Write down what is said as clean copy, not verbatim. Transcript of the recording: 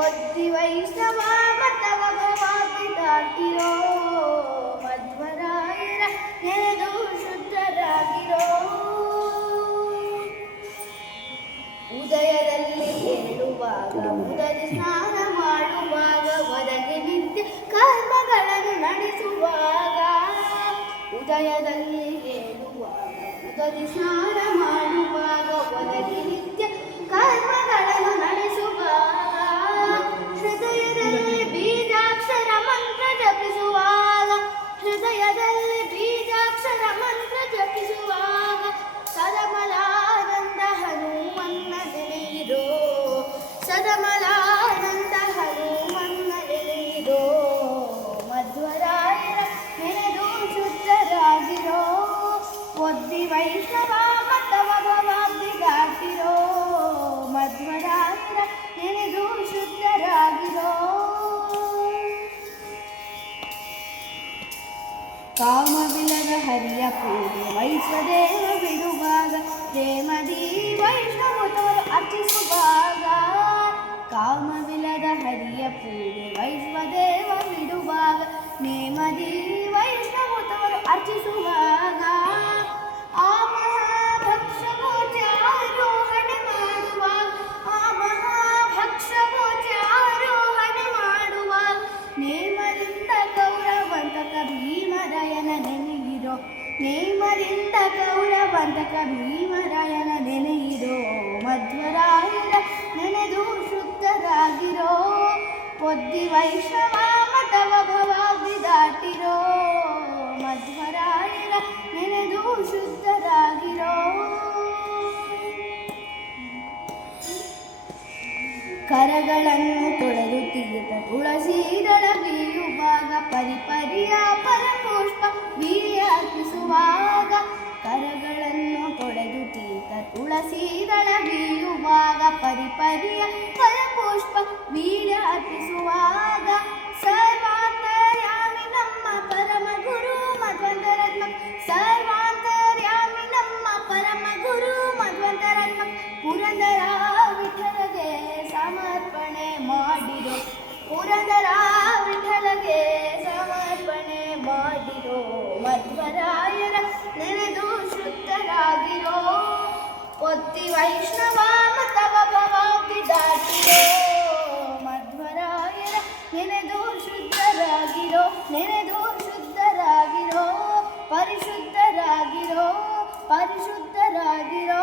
ಒದ್ದಿ ವೈಷ್ಣವ ಮತವ ಭವಾಬ್ದಿ ದಾಟಿರೋ ಮಧ್ವರಾಯರ ನೆನೆದು ಶುದ್ಧರಾಗಿರೋ. ಉದಯದಲ್ಲಿ ಏಳುವಾಗ ಉದರಿ ಸ್ನಾನ ಮಾಡುವಾಗ ಒದಗಿ ನಿತ್ಯ ಕರ್ಮಗಳನ್ನು ನಡೆಸುವಾಗ. ಉದಯದಲ್ಲಿ ಏಳುವಾಗ ಉದರಿ ಸ್ನಾನ ಮಾಡುವಾಗ ಒದಗಿ ನಿತ್ಯ ಕರ್ಮಗಳನ್ನು ನಡೆಸುವಾಗ. ಹೃದಯದಲ್ಲಿ ಬೀಜಾಕ್ಷರ ಮಂತ್ರ ಜಪಿಸುವಾಗ ಹೃದಯದಲ್ಲಿ ಬೀಜಾಕ್ಷರ ಮಂತ್ರ ಜಪಿಸುವಾಗ. ಸದಮಲಾನಂದ ಹನುಮನ್ನ ನೆನೆಯಿರೋ ಸದಮಲಾನಂದ ಹನುಮನ್ನ ನೆನೆಯಿರೋ ಮಧ್ವರಾಯರ ನೆನೆದು ಶುದ್ಧರಾಗಿರೋ. ಒದ್ದಿ ವೈಷ್ಣವ ಮತವ ಭವಾಬ್ದಿ ದಾಟಿರೋ ಮಧ್ವರಾಯರ ನೆನೆದು ಶುದ್ಧರಾಗಿರೋ. ಕಾಮವಿಲ್ಲದ ಹರಿಯ ಪೂಜೆ ವೈಶ್ವದೇವ ಬಿಡುವಾಗ ಪ್ರೇಮದಿ ವೈಷ್ಣವತವರು ಅರ್ಚಿಸುವಾಗ. ಕಾಮವಿಲ್ಲದ ಹರಿಯ ಪೂಜೆ ವೈಶ್ವದೇವ ಬಿಡುವಾಗ ನೇಮದಿ ವೈಷ್ಣವತವರು ಅರ್ಚಿಸುವಾಗ. ಆ ಮಹಾಭಕ್ಷ ಪೂಜೆ ಆರೋಹಣೆ ಮಾಡುವಾಗ ಆ ಮಹಾಭಕ್ಷ ಪೂಜೆ ಆರೋಹಣೆ ಮಾಡುವಾಗ. ನೇಮದಿಂದ ಗೌರವಂತಕ ಭೀಮರಾಯನ ನೆನೆಯಿರೋ ನೇಮದಿಂದ ಗೌರವಂತಕ ಭೀಮರಾಯನ ನೆನೆಯಿರೋ ಮಧ್ವರಾಯರ ನೆನೆದು ಶುದ್ಧರಾಗಿರೋ. ಒದ್ದಿ ವೈಷ್ಣವ ಮತವ ಭವಾಬ್ದಿ ದಾಟಿರೋ ಮಧ್ವರಾಯರ ನೆನೆದು ಶುದ್ಧರಾಗಿರೋ. ಕರಗಳನ್ನು ತೊಳೆದು ತೀರ್ಥ ತುಳಸೀದಳ ಬೀಯುವಾಗ ಪರಿಪರಿಯ ಪರಪುಷ್ಪ ಬೀಳಿ ಅರ್ಪಿಸುವಾಗ. ಕರಗಳನ್ನು ತೊಳೆದು ತೀರ್ಥ ತುಳಸೀದಳ ಬೀಯುವಾಗ ಪರಿಪರಿಯ ಪರಪುಷ್ಪ ಬೀಳಿ ಅರ್ಪಿಸುವಾಗ. ಸರ್ವಾಂತರ್ಯಾಮಿ ನಮ್ಮ ಪರಮ ಗುರು ಮಧ್ವಂತರಾತ್ಮಕ ಸರ್ವಾಂತರ್ಯಾಮಿ ನಮ್ಮ ಪರಮ ಗುರು ಮಧ್ವಂತರಾತ್ಮಕ. ಪುರಂದರ ವಿಠಲಗೆ ಸಮರ್ಪಣೆ ಮಾಡಿರೋ ಪುರಂದರ ವಿಠಲಗೆ ಸಮರ್ಪಣೆ ಮಾಡಿರೋ ಮಧ್ವರಾಯರ ನೆನೆದು ಶುದ್ಧರಾಗಿರೋ. ಒದ್ದಿ ವೈಷ್ಣವ ಮತವ ಭವಾಬ್ದಿ ದಾಟಿರೋ ಮಧ್ವರಾಯರ ನೆನೆದು ಶುದ್ಧರಾಗಿರೋ ನೆನೆದು ಶುದ್ಧರಾಗಿರೋ ಪರಿಶುದ್ಧರಾಗಿರೋ ಪರಿಶುದ್ಧರಾಗಿರೋ.